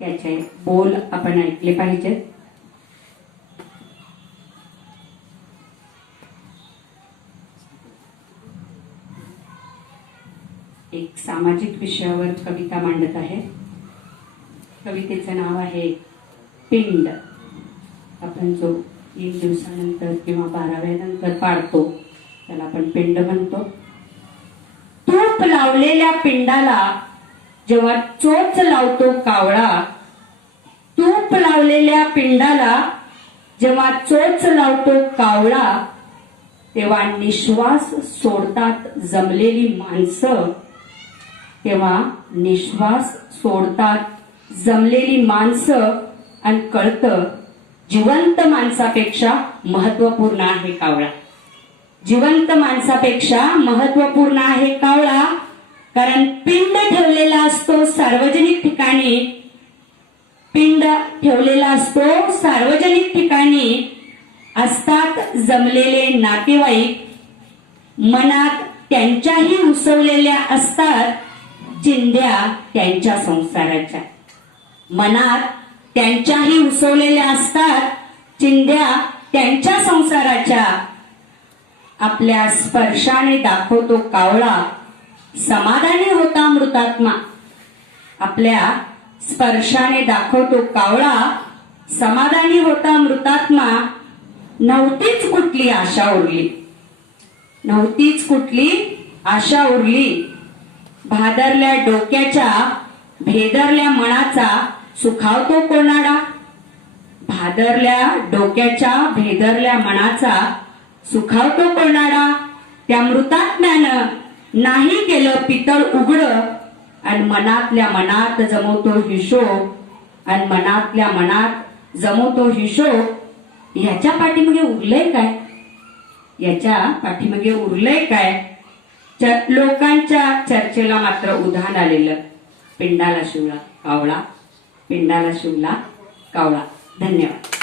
त्याचे बोल आपण ऐकले पाहिजेत. एक सामाजिक विषयावर कविता मांडत आहे. कवितेचं नाव आहे पिंड. आपण जो 3 दिवसानंतर किंवा 12व्यानंतर पाडतो त्याला आपण पिंड म्हणतो. तूप लावलेल्या पिंडाला जेव्हा चोच लावतो कावळा, तूप लावलेल्या पिंडाला जेव्हा चोच लावतो कावळा, तेव्हा निश्वास सोडतात जमलेली माणसं, तेव्हा निश्वास सोडतात जमलेली माणसं आणि कळतं जिवंत माणसापेक्षा महत्वपूर्ण आहे कावळा. जिवंत माणसापेक्षा महत्वपूर्ण आहे कावळा. कारण पिंड ठेवलेला असतो सार्वजनिक ठिकाणी, पिंड ठेवलेला असतो सार्वजनिक ठिकाणी. असतात जमलेले नातेवाईक, मनात त्यांच्याही उसवलेल्या असतात चिंध्या त्यांच्या संसाराच्या. मनात त्यांच्याही उसवलेल्या असतात चिंध्या त्यांच्या संसाराच्या. आपल्या स्पर्शाने दाखवतो कावळा समाधानी होता मृतात्मा. आपल्या स्पर्शाने दाखवतो कावळा समाधानी होता मृतात्मा. नव्हतीच कुठली आशा उरली, नव्हतीच कुठली आशा उरली. भादरल्या डोक्याच्या भेदरल्या मनाचा सुखावतो कोणाडा. भादरल्या डोक्याच्या भेदरल्या मनाचा सुखावतो कोणाडा. त्या मृतात्म्यानं नाही केलं पितळ उघड आणि मनातल्या मनात जमवतो हिशोब, आणि मनातल्या मनात जमवतो हिशोब. ह्याच्या पाठीमागे उरलंय काय? याच्या पाठीमागे उरलंय काय? लोकांच्या चर्चेला मात्र उधाण आलेलं पिंडाला शिवला कावळा, पिंडाला शिवला कावळा. धन्यवाद.